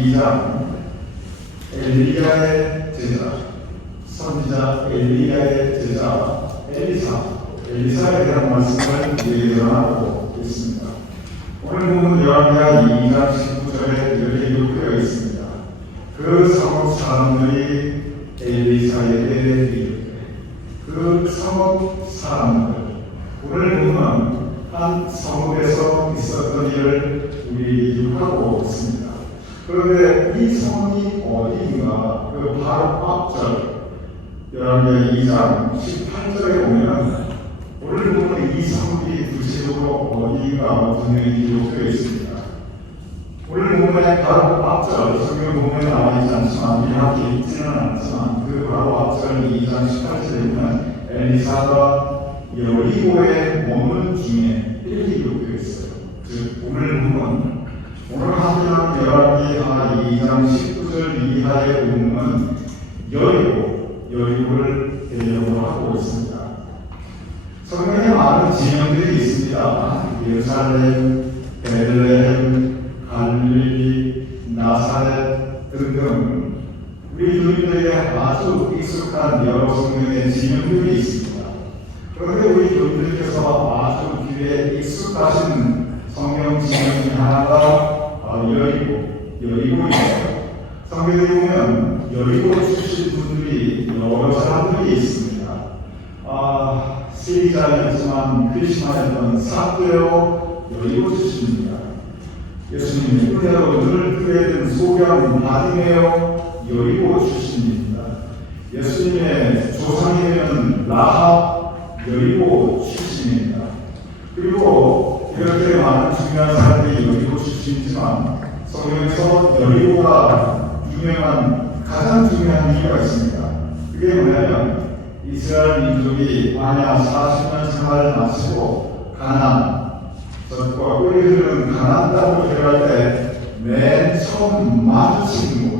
2장 엘리야의 제자, 선지자 엘리야의 제자 엘리사에 대한 말씀을 예언하고 있습니다. 오늘 보면 요한계시록 2장 19절에 이렇게 기록되어 있습니다. 그 성읍 사람들이 엘리사에게 이르되, 그 성읍 사람들, 오늘 보면 한 성읍에서 있었던 일을 우리 기록하고 있습니다. 그런데 이 성읍이 어디인가? 그 바로 앞절 요한계시록 2장 18절에 보면 오늘 보면 이 성읍이 구체적으로 어디인가 분명히 기록되어 있습니다. 오늘 본문의 바로 앞절, 성경 본문에 나와 있지 않지만 이렇게 있지는 않지만 그 바로 앞절 2장 18절에 보면 엘리사가 여리고에 머무는 중에 이렇게 기록되어 있어요. 즉 오늘 본문, 오늘 함께한 열왕기하 2장 19절 이하의 본문은 여리고를 대표로 하고 있습니다. 성경에 많은 지명들이 있습니다. 예루살렘, 베들레헴, 갈릴리, 나사렛 등등 우리 교인들에게 아주 익숙한 여러 성경의 지명들이 있습니다. 그런데 우리 교인들께서 아주 귀에 익숙하신 성경 지명 중 하나가 여리고입니다. 성경에 보면 여리고 출신 분들이 여러 사람들이 있습니다. 시리자였지만 크리스마였던 삭개오 여리고 출신입니다. 예수님의 은혜로 눈을 뜨게 된 소경 바디메오 여리고 출신입니다. 예수님의 조상이 되는 라합 여리고 출신입니다. 그리고 이렇게 많은 중요한 사람들이 여리고 출신이지만 성경에서 여리고가 유명한 가장 중요한 이유가 있습니다. 그게 뭐냐면 이스라엘 민족이 만약 40년 생활을 마치고 가나안, 젖과 꿀이 흐르는 가나안 땅으로 들어갈 때 맨 처음 마주친 곳,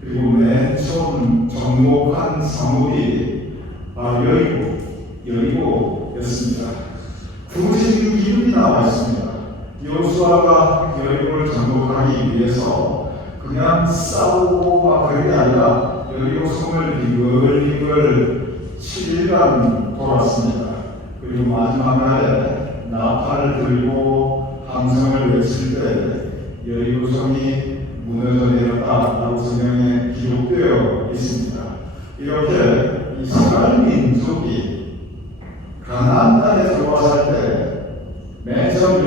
그리고 맨 처음 정복한 성읍이 바로 여리고였습니다. 그곳에 이름이 나와 있습니다. 여호수아가 여리고를 정복하기 위해서 그냥 싸우고 그런 게 아니라 여리고 성을 비글비글 7일간 돌았습니다. 그리고 마지막 날에 나팔을 들고 함성을 외칠 때 여리고성이 무너져 내렸다라고 성경에 기록되어 있습니다. 이렇게 이스라엘 민족이 가나안 땅에 들어왔을 때 맨 처음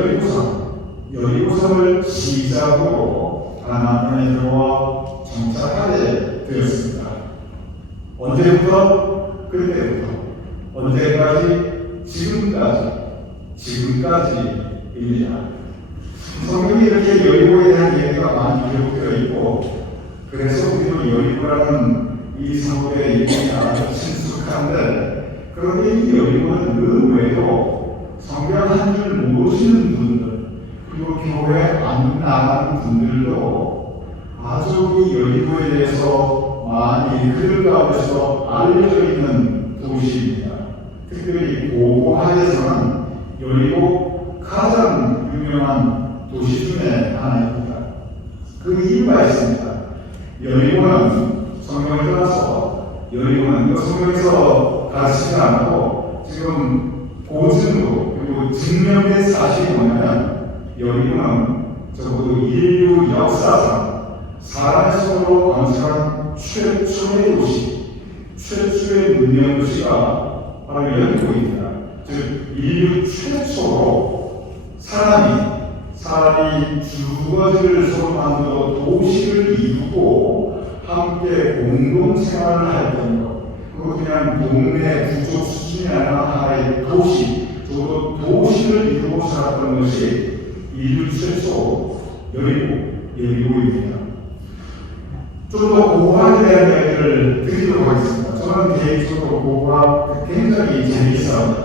여리고성을 시작으로 가나안 땅에 들어와 정착하게 되었습니다. 언제부터? 그때부터 언제까지? 지금까지입니다. 성경이 이렇게 여리고에 대한 얘기가 많이 기록되어 있고, 그래서 우리도 여리고라는 이 성경의 이름이 아주 친숙한데, 그런데 이 여리고는 의외로 성경 한 줄 모르시는 분들, 그리고 교회 안 나가는 분들도 아주 이 여리고에 대해서 많이 글 가운데서 알려져 있는 도시입니다. 특별히 고고하에서는 여리고 가장 유명한 도시 중에 하나입니다. 그 이유가 있습니다. 여리고는 성경을 떠나서 여리고는 성경에서 가르치지 않고 지금 고증으로 그리고 증명된 사실이 뭐냐면 여리고는 적어도 인류 역사상 사람의 손으로 건설한 최초의 도시, 최초의 문명 도시가 바로 여리고입니다. 즉 인류 최초로 사람이 주거지를 서로 만들어 도시를 이루고 함께 공동생활을 했던 것, 그거 그냥 동네 부족 수준이 아니라 하나의 도시, 적어도 도시를 이루고 살았던 것이 인류 최초 여리고입니다. 좀 더 고고학에 대한 이야기를 드리도록 하겠습니다. 저는 개인적으로 고고학 굉장히 재미있어합니다.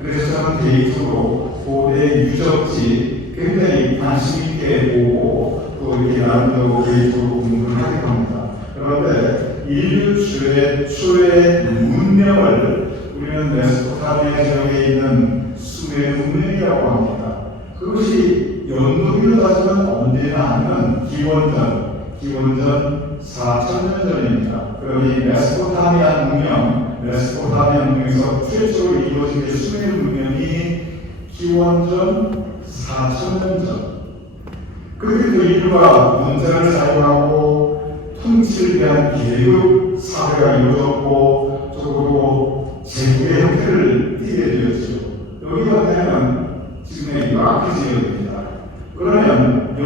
그래서 저는 개인적으로 고대 유적지 굉장히 관심 있게 보고 또 이렇게 나름대로 개인적으로 공부를 하게 합니다. 그런데 인류 초의 문명을 우리는 메소포타미아 지역에 있는 수메르 문명이라고 합니다. 그것이 연도기로 따지면 언제나 하면 기원전 4,000년 전입니다. 그러니 메소포타미아 문명에서 최초로 이루어진 게 수메르 문명이 기원전 4,000년 전. 그때도 인류가 문자를 사용하고 통치를 위한 계급 사회가 이루어졌고 적어도 제국의 형태를 띠게 되었죠. 여기가 되면 지금의 이라크 지역입니다. 그러면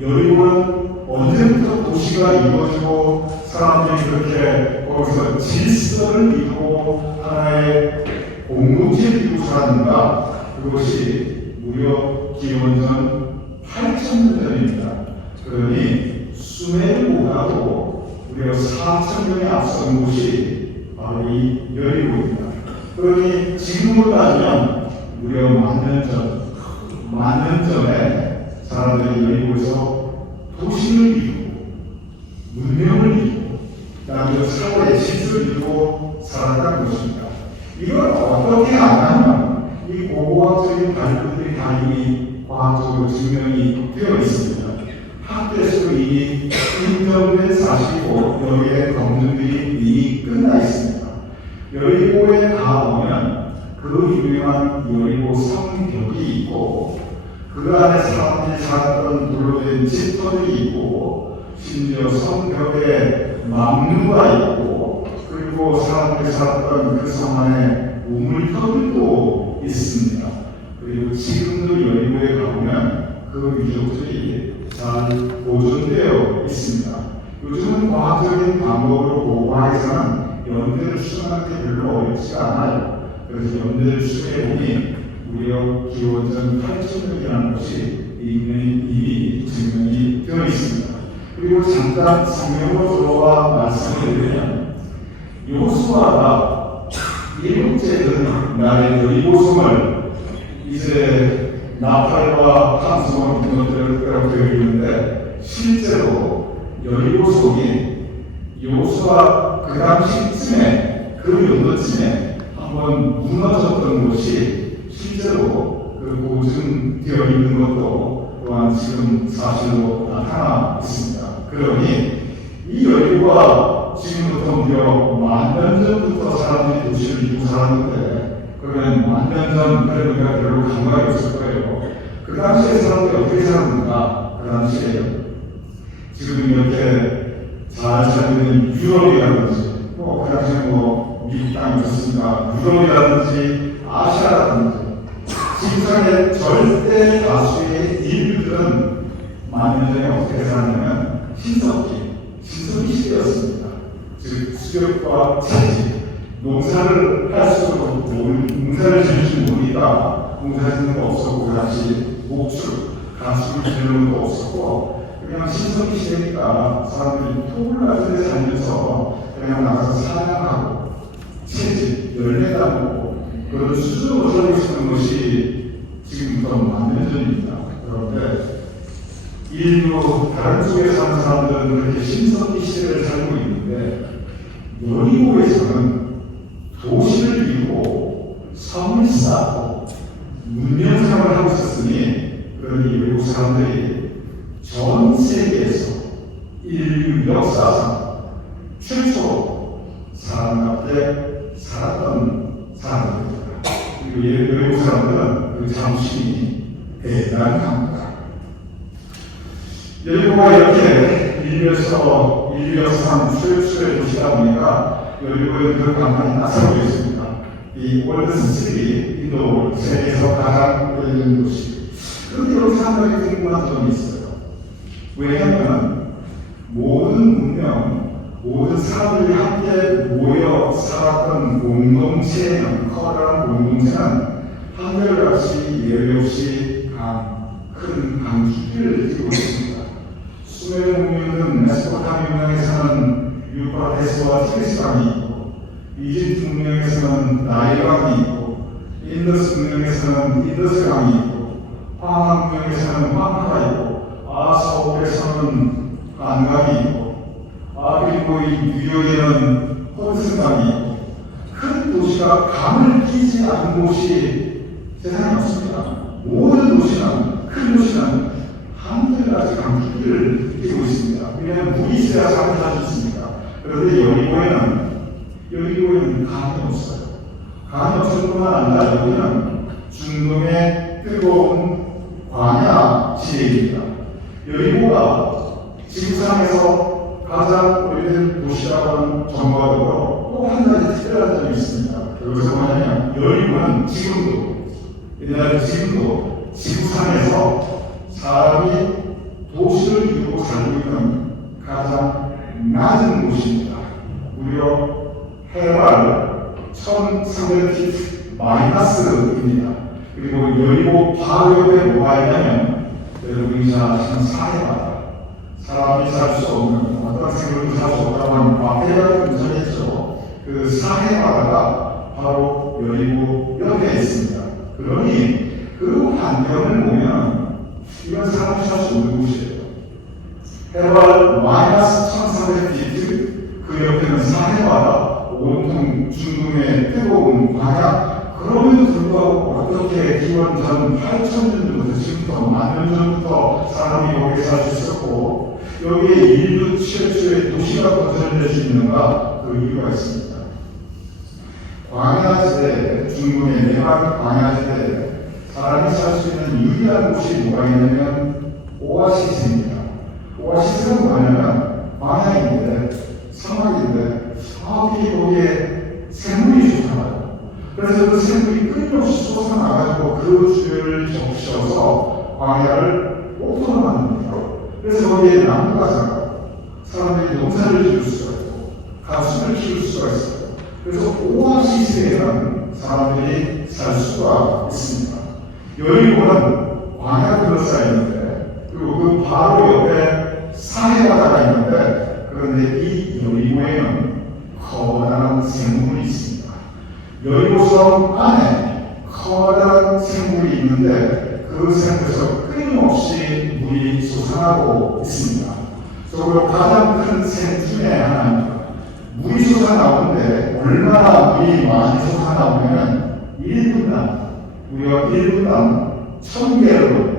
여리고는 언제부터 도시가 이루어지고 사람들이 그렇게 거기서 질서를 이루고 하나의 공동체를 이루고 살았는가? 그것이 무려 기원전 8,000년 전입니다. 그러니 수메르보다도 무려 4,000년에 앞선 곳이 바로 이 여리고입니다. 그러니 지금으로 따지면 무려 만 년 전에 사람들이 여리고에서 도시를 이루고 문명을 이루고 그다음에 사회의 질서를 이루고 살았다는 것입니다. 이걸 어떻게 아냐면 이 고고학적인 발표들이 다 이미 과학적으로 증명이 되어 있습니다. 학교에서도 이미 인정된 사실이고 여기에 검증들이 이미 끝나 있습니다. 여리고에 가보면 그 유명한 여리고 성벽이 있고 그 안에 사람들이 살았던 돌로 된 집터들이 있고 심지어 성벽에 망루가 있고 그리고 사람들이 살았던 그 성 안에 우물터들도 있습니다. 그리고 지금도 여리고에 가보면 그 유적들이 잘 보존되어 있습니다. 요즘은 과학적인 방법으로 고고학에서는 연대를 추정하는 게 별로 어렵지가 않아요. 그래서 연대를 추정해보니 무려 기원전 8,000년이라는 것이 이미 증명이 되어 있습니다. 그리고 잠깐 성경으로 들어와 말씀을 드리면 요수아가 일곱째 날의 여리고성을 이제 나팔과 함성을 무너뜨릴 거라고 되어 있는데 실제로 여리고성이 요수아 그 당시쯤에 그 연도쯤에 한번 무너졌던 곳이 실제로 그 보증되어 있는 것도 또한 지금 사실로 나타나 있습니다. 그러니 이 여리고가 지금부터 무려 만 년 전부터 사람들이 도시를 이루고 살았는데 그러면 만 년 전 그러니까 별로 감각이 없을 거예요. 그 당시에 사람들이 어떻게 살았는가? 그 당시에 지금 이렇게 잘 살고 있는 유럽이라든지 그 당시에 미국 땅이 있었습니다. 유럽이라든지 아시아라든지 지구상의 절대 다수의 인류들은 만 년 전에 어떻게 살았냐면 신석기 시대였습니다. 즉 수렵과 채집, 농사를 할 수 없고 농사를 지을 줄 모르니까 농사 짓는 거 없었고 그 당시 목축, 가축을 기르는 것도 없었고 그냥 신석기 시대니까 사람들이 토굴 같은 데 살면서 그냥 나가서 사냥하고 채집, 열매 따먹고 그런 수준으로 살고 있었던 것이 지금부터 만 년 전입니다. 그런데 인류 다른 쪽에 사는 사람들은 그렇게 신석기 시대를 살고 있는데 여리고에서는 도시를 이루고 성을 쌓고 문명 생활을 하고 있었으니 그러니 여리고 사람들이 전 세계에서 인류 역사상 최초로 사람답게 살았던 사람들입니다. 그리고 여리고 사람들은 그 자부심이 대단합니다. 여리고가 이렇게 인류 역사상 최초의 도시다 보니까 여리고에 그 간판이 나서고 있습니다. 이 월드시티 인도 세계에서 가장 오래 있는 도시. 그런데 여기서 한 가지 궁금한 점이 있어요. 왜냐하면 모든 문명, 모든 사람들이 함께 모여 살았던 공동체는 커다란 공동체는 한결같이 예외 없이 큰 강주기를 띠고 있습니다. 수메르 문명은 메소포타미아 문명에서는 유프라테스와 티그리스 강이 있고 이집트 문명에서는 나일 강이 있고 인더스 문명에서는 인더스 강이 있고 황하 문명에서는 황하가 있고 서울에서는 안강이 있고 그리고 이 뉴욕에는 허드슨 강이 있고 큰 도시가 강을 끼지 않은 곳이 세상에 없습니다. 모든 도시는 큰 도시는 한결같이 강주기를 느끼고 있습니다. 왜냐하면 물이 있어야 삶을 살 수 있습니다. 그런데 여리고에는 강이 없어요. 강이 없을 뿐만 아니라 여기는 중동의 뜨거운 광야 지대입니다. 여리고가 지구상에서 가장 오래된 도시라고 하는 정보도 또 한 가지 특별한 점이 있습니다. 그것은 뭐냐면 여리고는 지금도 지구상에서 사람이 도시를 이루고 살고 있는 가장 낮은 곳입니다. 무려 해발 1300피트 마이너스입니다. 그리고 여리고 바로 옆에 뭐가 있냐면 여러분이 잘 아시는 사해바다. 사람이 살 수 없는 어떤 생물도 살 수 없다고 하는 마태가 근처했죠. 그 사해바다가 바로 여리고 옆에 있습니다. 그러니 그 환경을 보면 이건 사람이 살 수 없는 곳이에요. 해발 마이너스 1300피트 그 옆에는 사해바다 온통 중동의 뜨거운 광야. 그럼에도 불구하고 어떻게 기원 전 8,000년 전부터 지금부터 10,000년 전부터 사람이 여기에 살 수 있었고 여기에 인류 최초의 도시가 건설될 수 있는가? 그 이유가 있습니다. 광야지대, 중동의 내방 광야지대에 사람이 살 수 있는 유일한 곳이 뭐가 있냐면 오아시스입니다. 오아시스는 뭐냐면 광야인데 사막인데 거기에 생물이 솟아나요. 그래서 그 생물이 끊임없이 솟아나가지고 그 주변을 적셔서 광야를 오토로 만듭니다. 그래서 거기에 나무가 자라요. 사람들이 농사를 지을 수가 있고 가축을 키울 수가 있어요. 그래서 오아시스에는 사람들이 살 수가 있습니다. 여리고는 광야 둘러싸였는데 그리고 그 바로 옆에 사해바다가 있는데 그런데 이 여리고에는 커다란 생물이 있습니다. 여리고성 안에 커다란 생물이 있는데 그 생물에서 끊임없이 물이 솟아나고 있습니다. 적어도 가장 큰 생 중에 하나입니다. 물이 솟아나오는데 얼마나 물이 많이 솟아나오면 1분당 무려 1분당 1000개론.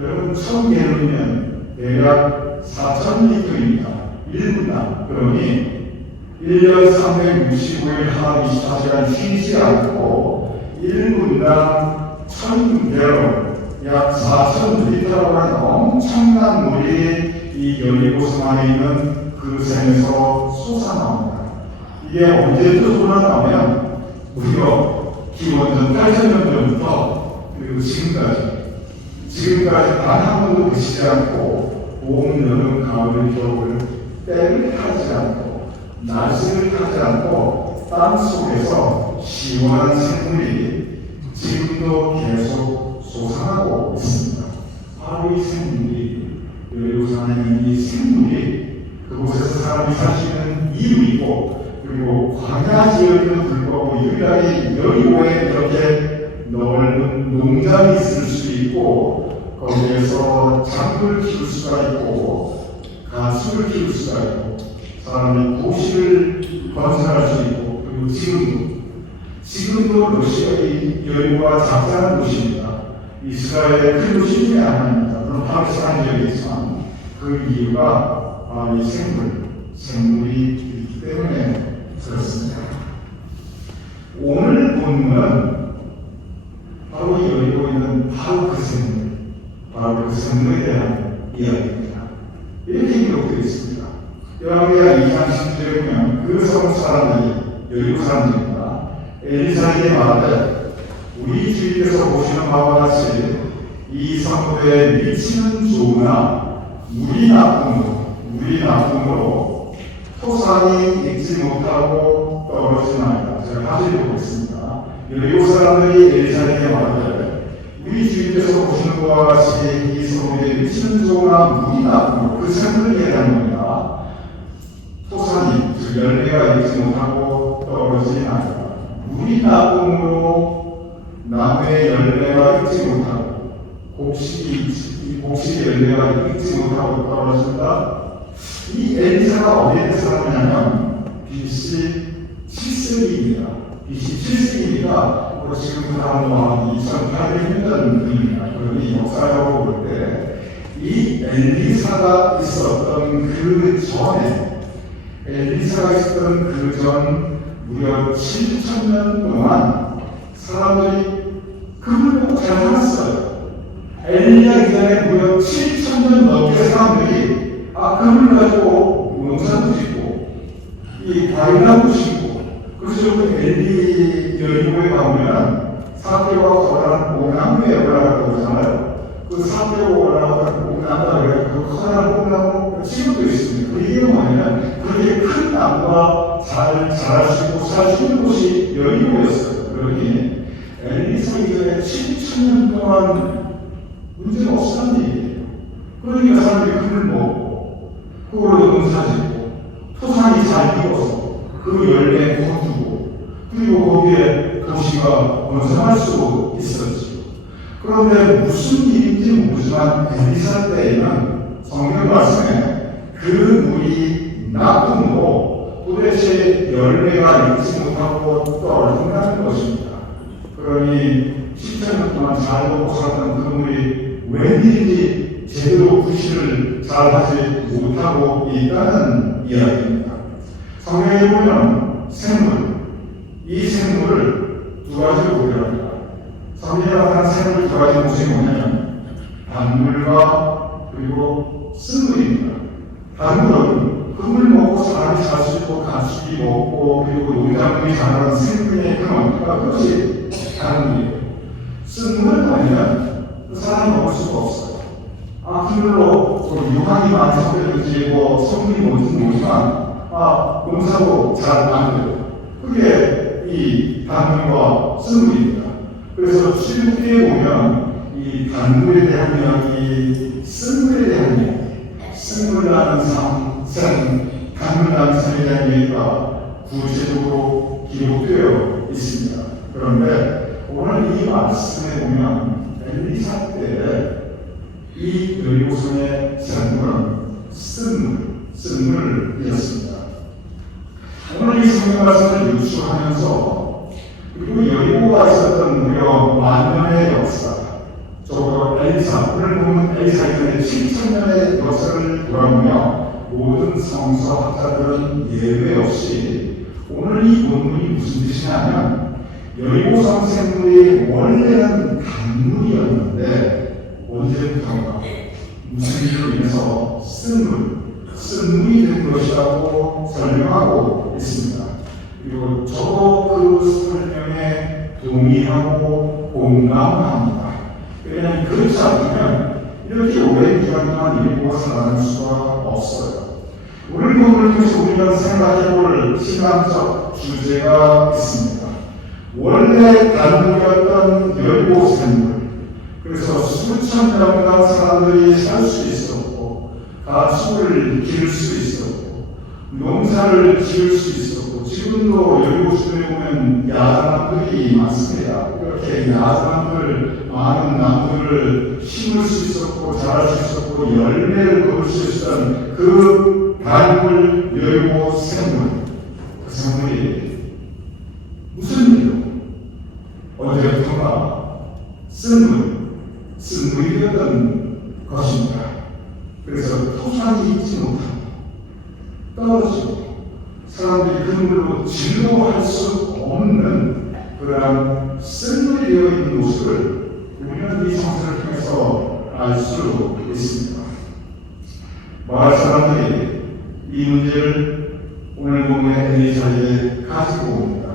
여러분 1000개론이면 대략 4000리터입니다. 1분당. 그러니 1년 365일 하루 24시간 쉬지 않고 1분당 1000개론 약 4000리터라고 하는 엄청난 물이 이 여리고성 안에 있는 그릇에서 솟아나옵니다. 이게 언제부터 솟아나오면 무려 기원전 8,000년 전부터 그리고 지금까지 단 한 번도 그치지 않고 봄, 여름, 가을, 겨울 때를 타지 않고 날씨를 타지 않고 땅 속에서 시원한 생물이 지금도 계속 솟아나고 있습니다. 바로 이 생물이 여리고성 안에 있는 이 생물이 그곳에서 사람이 살 수 있는 이유이고 그리고 광야 지역에도 불구하고 유일하게 여리고에 이렇게 넓은 농장이 있을 수 있고 거기에서 작물을 키울 수가 있고 가축을 키울 수가 있고 사람이 도시를 건설할 수 있고 그리고 지금도 러시아의 여리고가 작지 않은 도시입니다. 이스라엘의 큰 도시 중에 하나입니다. 물론 팔레스타인 지역이 있지만 그 이유가 바로 이 생물이 있기 때문에 그렇습니다. 오늘 본문은 바로 이 여리고에 있는 바로 그 생물에 대한 이야기입니다. 이렇게 기록되어 있습니다. 요한계시록 2장 10절에 보면 그 성 사람들이 여리고 사람들입니다. 엘리사에게 말하되 우리 주님께서 보시는 바와 같이 이 성도에 미치는 조나 물이 나쁨으로 토산이 익지 못하고 떨어지나이다. 제가 다시 읽어보겠습니다. 여리고 사람들이 엘리사에게 말하되 우리 주님께서 보시는 바와 같이 이 성도에 미치는 조나 물이 나쁨으로 그 생물을 얘기하는 겁니다. 토산이 그 열매가 익지 못하고 떨어지나이다. 물이 나쁨으로 나무의 열매가 익지 못하고 곡식의 열매가 익지 못하고 떨어진다. 이 엘리사가 어디에 사람이냐면 BC 7세기입니다. BC 7세기니까 지금부터 한 2800년 전입니다. 그러니 역사적으로 볼 때 이 엘리사가 있었던 그 전에, 엘리사가 있었던 그 전 무려 7,000년 동안 사람들이 그걸 보고 잘 살았어요. 엘리야 이전에 무려 7,000년 넘게 사람들이 그걸 가지고 농사도 짓고 이 과일나무 심고, 그래서 그 엘리 여리고에 가보면 사태와 커다란 뽕나무에 올라가고 그러잖아요. 그 사태와 올라가는 뽕나무가 그 커다란 뽕나무 지금도 있습니다. 그 이유는 뭐냐면 그렇게 큰 나무가 잘 자랄 수 있고 살 수 있는 곳이 여리고였어요. 그러니 엘리사 이전에 7,000년 동안 문제가 없었다는 얘기예요. 그러니까 사람들이 그걸 먹고 그걸로 농사짓고 토산이 잘 익어서 그 열매에 거두고 그리고 거기에 도시가 번성할 수 있었죠. 그런데 무슨 일인지 모르지만 엘리사 때에는 성경 말씀에 그 물이 나쁨으로 도대체 열매가 익지 못하고 떨어진다는 것입니다. 그러니 10년 동안 잘 먹고 살았던 그 물이 웬일인지 제대로 구실을 잘 하지 못하고 있다는 이야기입니다. 성경에 보면 생물, 이 생물을 두 가지로 구별합니다. 성경에 나타난 생물 두 가지 모습이 뭐냐면 단물과 그리고 쓴물입니다. 단물은 흙을 먹고 사람이 살 수 있고 가축이 먹고 그리고 농작물이 자라는 생물의 근원가, 그것이 단물이에요. 쓴물은 뭐냐면 사람이 먹을 수가 없어요. 그걸로 유황이 많이 섞여지고 성분이 뭔지 모르지만 농사도 잘 안 돼요. 그게 이 단물과 쓴물입니다. 그래서 출애굽기에 보면 이 단물에 대한 이야기, 쓴물에 대한 이야기, 쓴물이라는 단물이라는 삶에 대한 얘기가 구체적으로 기록되어 있습니다. 그런데 오늘 이 말씀에 보면 엘리사 때 이 여리고성의 생물은 쓴물이었습니다. 오늘 이 성경 말씀을 유추하면서 그리고 여리고가 있었던 무려 만년의 역사, 적어도 엘리사, 오늘 보면 엘리사 이전에 7,000년의 역사를 돌아보며 모든 성서학자들은 예외 없이 오늘 이 본문이 무슨 뜻이냐면 여리고성 생물이 원래는 단물이었는데 언제부턴가 무슨 일로 인해서 쓴물이 된 것이라고 설명하고 있습니다. 그리고 저도 그 설명에 동의하고 공감합니다. 왜냐하면 그렇지 않으면 이렇게 오랜 기간 동안 여리고가 살아날 수가 없어요. 오늘 본문을 통해서 우리가 생각해볼 신앙적 주제가 있습니다. 원래 단물이었던 여리고 생물, 그래서 수천 년간 사람들이 살 수 있었고 가축을 기를 수 있었고 농사를 지을 수 있었고, 지금도 여리고 주변에 보면 야산들이 많습니다. 이렇게 야산들 많은 나무들을 심을 수 있었고 자랄 수 있었고 열매를 거둘 수 있었던 그 단물 여리고 생물, 그 생물이 무슨 일로 언제부턴가 쓴물이 되었던 것입니다. 그래서 토산이 있지 못하고 떨어지고 사람들이 그 물로 즐거워할 수 없는 그러한 쓴물이 되어 있는 모습을 우리는 이 성서를 통해서 알 수 있습니다. 마을 사람들이 이 문제를 오늘 본문의 엘리사에게 가지고 옵니다.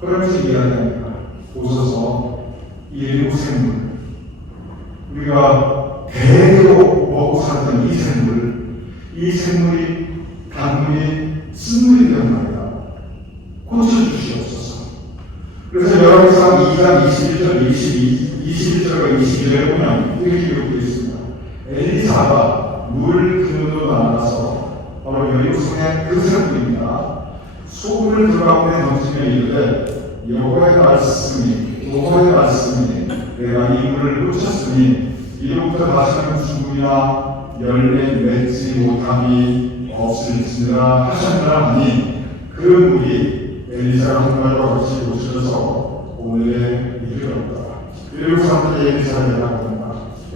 그러면서 이야기합니다. 보소서 이 여리고 생물, 우리가 대대로 먹고 살던 이 생물이 단물이 쓴물이 되었나이다. 고쳐주시옵소서. 그래서 열왕기상 2장 21절, 21절과 22절에 보면 이렇게 기록되어 있습니다. 엘리사가 물 근원으로 나가서 바로 여리고성의 그 생물입니다. 소금을 그 가운데 던지며 이르되 여호와의 말씀이 내가 이 물을 꽂혔으니 이로부터 다시는 죽음이나 열매 맺지 못함이 없을지니라 하셨느라 하니 그 물이 엘리사가 한 말과 같이 고쳐져서 오늘에 이르렀다. 그리고 사람들이 엘리사를 대답합니다.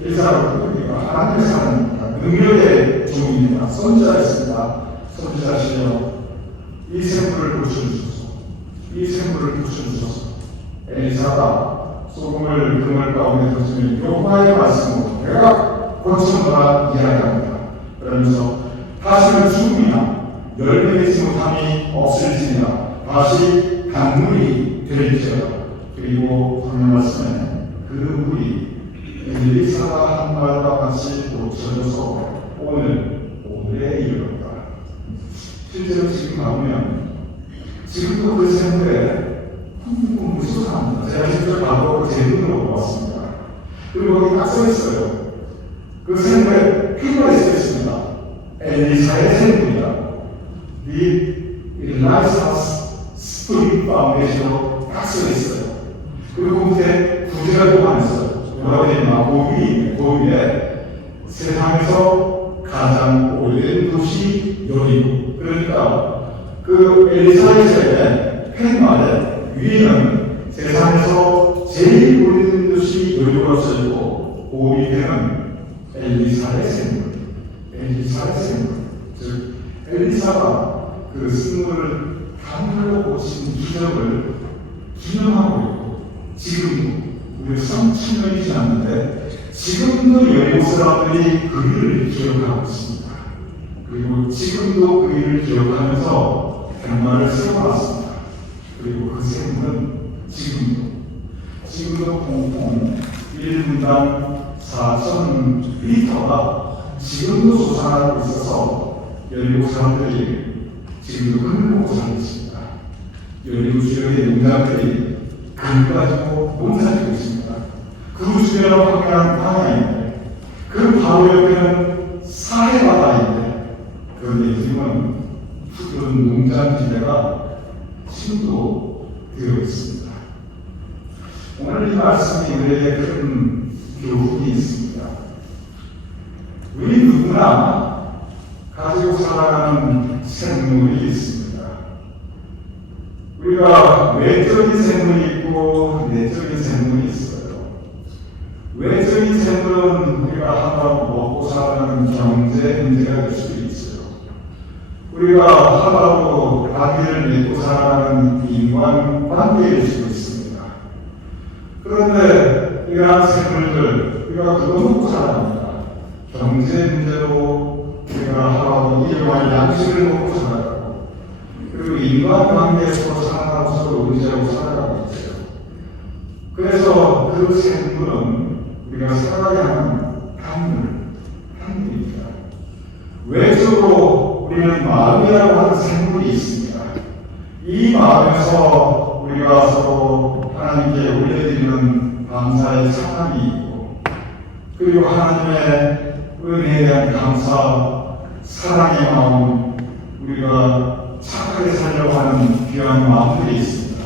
엘리사가 그러니까 하나님의 사람입니다. 능력의 종입니다. 선지자였습니다. 선지자시여 이 샘물을 고쳐주소서. 이 샘물을 고쳐주소서. 엘리사가 소금을 그물 가운데 던지면 여호와의 말씀으로 내가 고쳐노라 이야기합니다. 그러면서 다시는 죽음이나 열매 맺지 못함이 없을지니라. 다시 강물이 될지어다. 그리고 오늘 말씀에 그 물이 엘리사가 한 말과 같이 고쳐져서 오늘에 이르렀다. 실제로 지금 가보면 지금도 그 샘물에 무수합니다. 제가 직접 가보고 제 눈으로 보았습니다. 그리고 거기 딱 써있어요. 그 샘물에 표가 있습니다. 엘리사의 샘물이다. The Elisa's Spring Foundation으로 딱 써있어요. 그리고 밑에 구제가 또 안 있어요. 뭐라고 되어 있나? 그 위에 세상에서 가장 오래된 도시 여리고. 그러니까 그 엘리사의 샘의 팻말에 위에는 세상에서 제일 오래된 도시 여리고가 써있고 그 밑에는 엘리사의 샘물. 엘리사의 샘물. 즉 엘리사가 그 샘물을 강물로 고친 기적을 기념하고 있고 지금도 우리 3000년이 지났는데 지금도 여리고 사람들이 그 일을 기억하고 있습니다. 그리고 지금도 그 일을 기억하면서 팻말을 세워놨습니다. 그리고 그 샘물은 지금도 공통 1분당 4,000리터가 지금도 솟아나고 있어서 여리고 사람들이 지금도 금을 먹고 살고 있습니다. 여리고 주변의 농장들이 금 가지고 농사짓고 있습니다. 그 주변으로 확장한 광야인데 그 바로 옆에는 사해바다인데 그런데 지금은 푸른 농장지대가 침도되어 있습니다. 오늘 이 말씀이 우리에게 큰 교훈이 있습니다. 우리 누구나 가지고 살아가는 생물이 있습니다. 우리가 외적인 생물이 있고 내적인 생물이 있어요. 외적인 생물은 우리가 하나로 먹고 살아가는 경제 문제가 될 수도 있어요. 우리가 하나로 아기를 믿고 살아가는 인간 관계일 수도 있습니다. 그런데 이러한 생물들 우리가 그거 먹고 살아갑니다. 경제 문제로 우리가 하나로 일용할 양식을 먹고 살아가고 그리고 인간관계에서 살아가고 서로 의지하고 살아가고 있어요. 그래서 그 생물은 우리가 살아가게 하는 강물입니다. 외적으로 우리는 마음이라고 하는 생물이 있습니다. 이 마음에서 우리가 서로 하나님께 올려드리는 감사의 찬양이 있고 그리고 하나님의 은혜에 대한 감사, 사랑의 마음, 우리가 착하게 살려고 하는 귀한 마음들이 있습니다.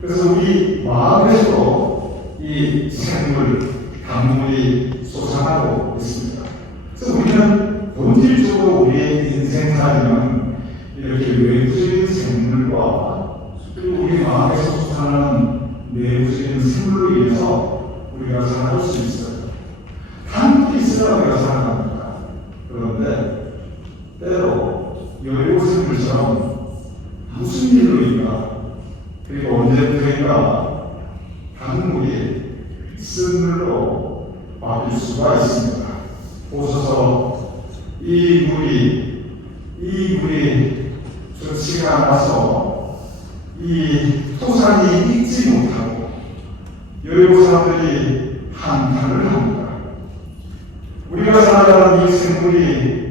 그래서 우리 마음에서도 이 생물, 강물이 솟아나고 있습니다. 그래서 우리는 본질적으로 우리의 인생살이는 이렇게 외부적인 생물과 그리고 우리 마음에서 솟아나는 내부적인 생물로 인해서 우리가 살아갈 수 있어요. 강물이 있어야 우리가 살아갑니다. 그런데 때로 여리고 생물처럼 무슨 일로인가 그리고 언제부터인가 강물이 쓴물로 바뀔 수가 있습니다. 보셔서 이 물이 좋지가 않아서 이 토산이 익지 못하고 여리고 사람들이 한탄을 합니다. 우리가 살아가는 이 생물이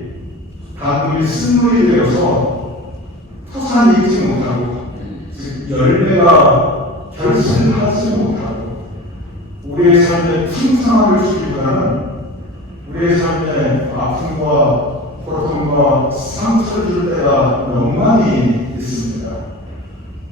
강물이 쓴물이 되어서 토산이 익지 못하고 즉 열매가 결실하지 못하고 우리의 삶에 풍성함을 주기보다는 우리의 삶에 아픔과 고통과 상처를 줄 때가 너무 많이 있습니다.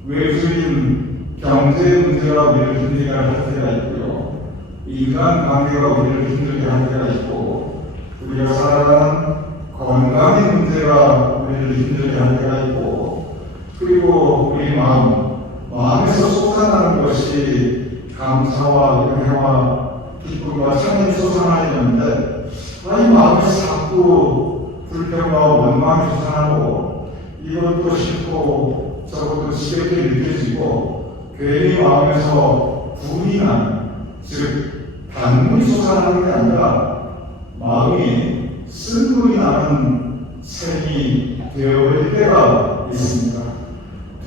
외부적인 경제 문제가 우리를 힘들게 할 때가 있고요. 인간관계가 우리를 힘들게 할 때가 있고 우리가 살아가는 건강의 문제가 우리를 힘들게 할 때가 있고 그리고 우리 마음에서 쏟아나는 것이 감사와 은혜와 기쁨과 찬양이 솟아나야 되는데 사람의 마음에 자꾸 불평과 원망이 솟아나고 이것도 싫고 저것도 지겹게 느껴지고 괜히 마음에서 불이 나는, 즉 단물이 솟아나는 게 아니라 마음이 쓴물이 나는 샘이 되어버릴 때가 있습니다.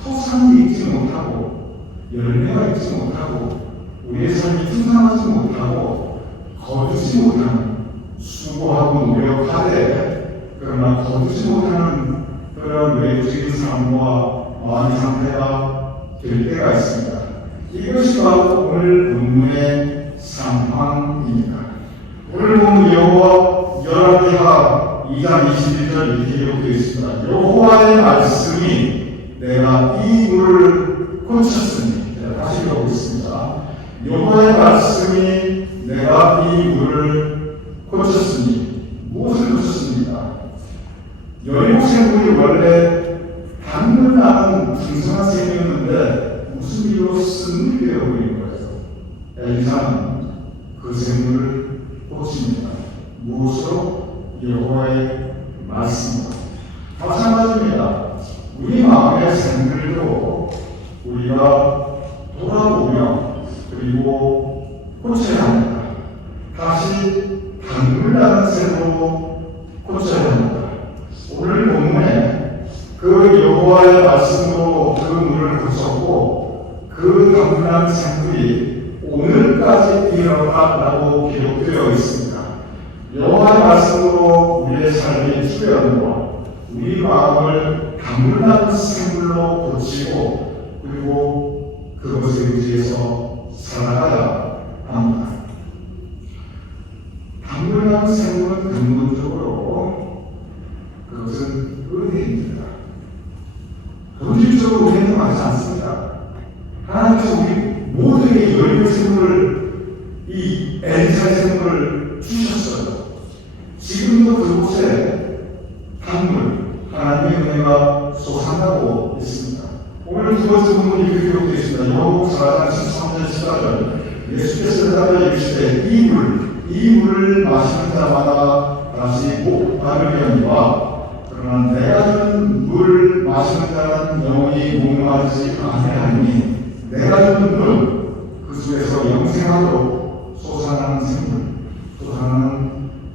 토산이 있지 못하고 열매가 있지 못하고 우리의 삶이 풍성하지 못하고 거두지 못하는, 수고하고 노력하되 그러나 거두지 못하는 그런 외적인 삶과 마음의 상태가 될 때가 있습니다. 이것이 바로 오늘 본문의 상황입니다. 오늘 보면 여호와 열왕기하 2장 21절 이렇게 기록되어 있습니다. 여호와의 말씀이 내가 이 물을 고쳤으니, 제가 다시 읽어보겠습니다. 여호와의 말씀이 내가 이 물을 고쳤으니, 무엇을 고쳤습니까? 여리고 샘물이 원래 단물 나는 풍성한 샘이었는데 무슨 일로 쓴물이 되어버린 거예요. 엘리사는 그 샘물을 고칩니다. 무엇으로? 여호와의 말씀으로. 마찬가지입니다. 우리 마음의 샘물도 우리가 돌아보며 그리고 고쳐야 합니다. 다시 단물 나는 샘으로 고쳐야 합니다. 오늘 본문에 그 여호와의 말씀으로 그 물을 고쳤고 그 단물난 샘물이 오늘까지 일어났다고 기록되어 있습니다. 여호와의 말씀으로 우리의 삶의 주변으로 우리 마음을 단물난 샘물로 고치고 그리고 그것에 의지해서 살아가야 합니다. 단물난 샘물은 근본적으로 그것은 은혜입니다. 본질적으로 은혜는 많지 않습니다. 하나님께서 우리 모두에게 열린 샘물을, 이 엘리사의 샘물을 주셨어요. 지금도 그곳에 단물, 하나님의 은혜가 솟아나고 있습니다. 오늘 두 번째 본문이 이렇게 기록되어 있습니다. 요한복음 4장 13절 14절 예수께서 대답하여 이르시되 이 물을 마시는 자마다 다시 목 마르려니와 그러나 내가 주는 물 마시는 자는 영원히 목마르지 아니하니 내가 주는 물은 그 속에서 영생하도록 솟아나는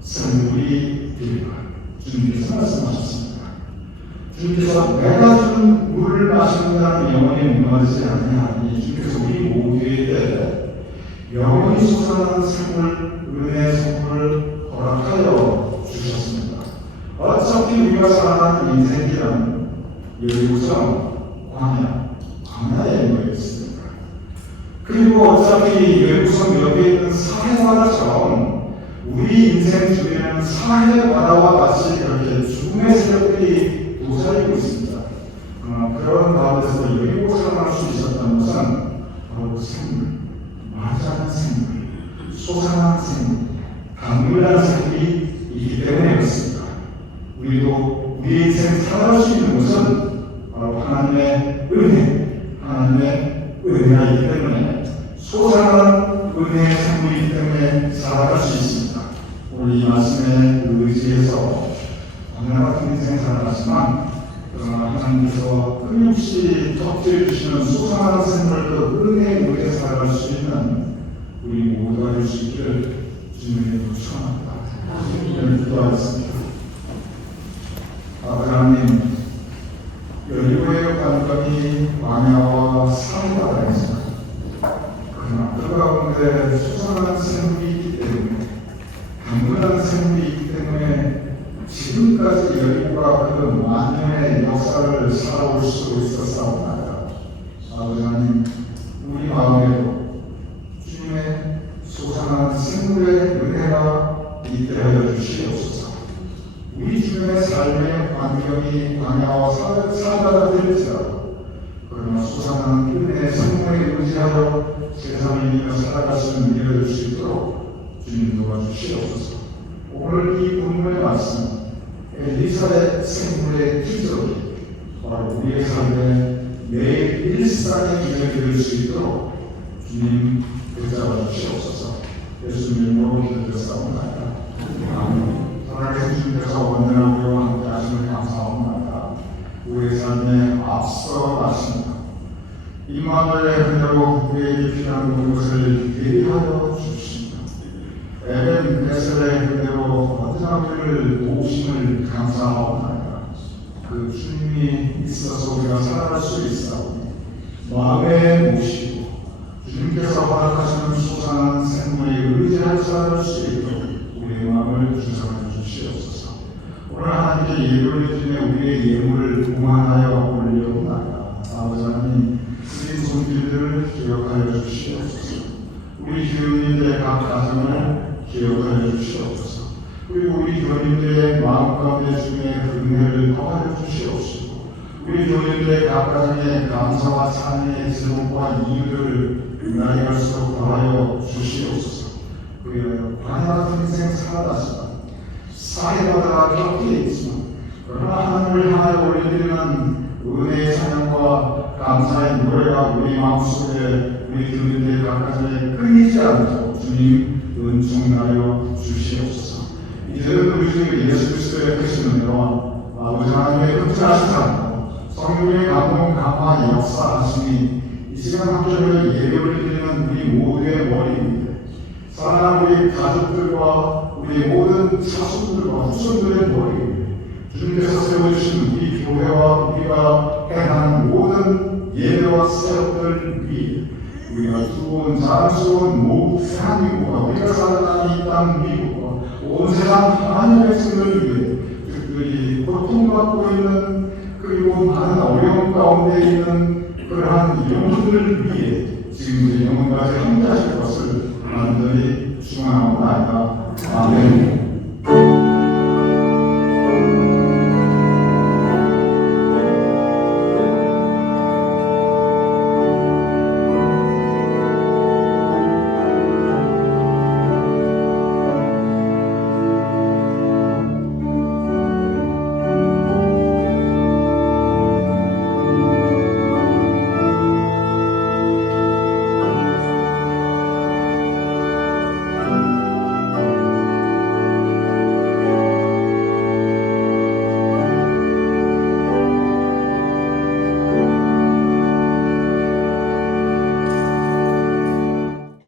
샘물이 되리라. 주님께서 말씀하셨습니다. 주님께서 내가 주는 물을 마시는 자는 영원히 목마르지 아니하니 주님께서 우리 모두에게 영원히 솟아나는 샘물, 은혜의 샘물을 허락하여 주셨습니다. 어차피 우리가 살아가는 인생이란 여리고성 광야에 놓여 있습니다. 그리고 어차피 여리고성 옆에 있는 사해바다처럼 우리 인생 주변에는 사해바다와 같이 이렇게 죽음의 세력들이 도사리고 있습니다. 그런 가운데서 여리고 살아날 수 있었던 것은 바로 샘물, 마자는 샘물, 솟아난 샘물, 강물난 샘물이 있기 때문이었습니다. 우리도 우리 인생 살아갈 수 있는 것은 바로 하나님의 은혜이기 때문에, 솟아난 은혜의 샘물이기 때문에 살아갈 수 있습니다. 우리 이 말씀에 의지해서 광야 같은 인생 살아가지만 그러나 하나님께서 끊임없이 터뜨려 주시는 솟아난 샘물, 그 은혜의 물에 살아갈 수 있는 우리 모두가 될 수 있기를 주님의 축원합니다. 기도하겠습니다. 하나님, 여리고의 관건이 광야와 사해바다였습니다. 그러나 그 가운데 솟아난 샘물이 있기 때문에, 강물난 샘물이 있기 때문에 지금까지 여리고가 그 만년의 역사를 살아올 수 있었사옵나이다. 아버지 하나님, 우리 마음에도 주님의 솟아난 샘물의 은혜가 있게 하여 주시옵소서. 우리 주변의 삶의 환경이 광야와 사해바다 될지라도 그러나 솟아나는 은혜의 샘물에 의지하여 세상을 이겨 살아갈 수 있는 일을 줄 수 있도록 주님 도와주시옵소서. 오늘 이 본문의 말씀, 엘리사의 샘물의 기적이 바로 우리의 삶의 매일 일상의 기적이 될 수 있도록 주님 붙잡아 주시옵소서. 예수님으로 기도드렸사옵나이다. 아멘. 하나님께서 주님께서 언제나 우리와 함께 하심을 감사합니다. 우리의 삶에 앞서 가십니다. 임마누엘의 은혜로 우리에게 필요한 모든 것을 예비하여 주십니다. 에벤 베셀의 은혜로 언제나 우리를 도우심을 감사합니다. 그 주님이 있어서 우리가 살아갈 수 있사오니 마음에 모시고 주님께서 허락하시는 소상한 생명에 의지하여 살아갈 수 있도록 우리의 마음을 주장해 주시옵소서. 오늘 하나님께 예배를 드리며 우리의 예물을 공헌하여 올려옵나이다. 아버지 하나님, 우리 손길들을 기억하여 주시옵소서. 우리 교우님들의 각 가정을 기억하여 주시옵소서. 그리고 우리 교우님들의 마음 가운데 주님의 은혜를 더하여 주시옵시고, 우리 교우님들의 각 가정의 감사와 찬양의 제목과 이유를 은하게 할수록 더하여 주시옵소서. 그리하여 바다 같은 인생 살아가시다. 사회바다가 곁에 있지만 그러나 하나님을 향하여 올리는 은혜의 찬양과 감사의 노래가 우리 마음속에 우리 교우님들의 각 가정에 끊이지 않도록 주님 은총하여 주시옵소서. 이제는 우리 주 예수 그리스도의 크신 은혜와 아버지 하나님의 끈질하신 사랑, 성령의 감동 강화 역사하심이 이 시간 함께 예배를 드리는 우리 모두의 머리입니다. 사랑하는 우리 가족들과 우리 모든 자손들과 후손들의 머리입니다. 주님께서 세워주신 우리 교회와 우리가 행하는 모든 예배와 사역들 위에 우리가 두고 온 자랑스러운 모든 대한민국과 우리가 살아가는 이 땅 미국과 온 세상 하나님의 백성들을 위해 특별히 고통받고 있는 그리고 많은 어려움 가운데 있는 그러한 영혼들을 위해 지금부터 영혼까지 함께 하실 것을 간절히 축원하옵나이다. 아멘.